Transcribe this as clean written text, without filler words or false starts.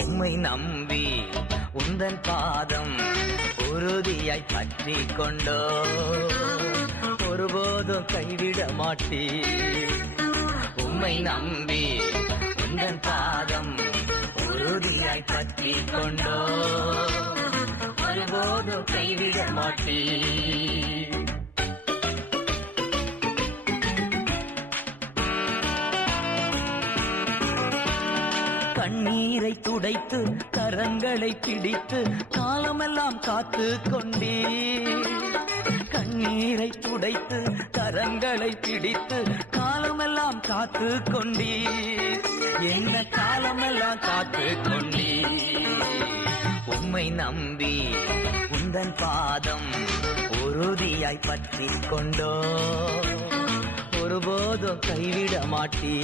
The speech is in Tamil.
உம்மை நம்பி உந்தன் பாதம் உறுதியாய் பற்றி கொண்டோ ஒருபோதும் கைவிட மாட்டீ. உம்மை நம்பி உந்தன் பாதம் உறுதியாய் பற்றி கொண்டோ ஒருபோதும் கைவிட மாட்டீ. கண்ணீரை துடைத்து கரங்களை பிடித்து காலமெல்லாம் காத்து கொண்டீ. கண்ணீரை துடைத்து கரங்களை பிடித்து காலமெல்லாம் காத்து கொண்டீ. என்ன காலமெல்லாம் காத்து கொண்டீ. உம்மை நம்பி உந்தன் பாதம் உறுதியாய் பற்றி கொண்டோ ஒருபோதும் கைவிட மாட்டீ.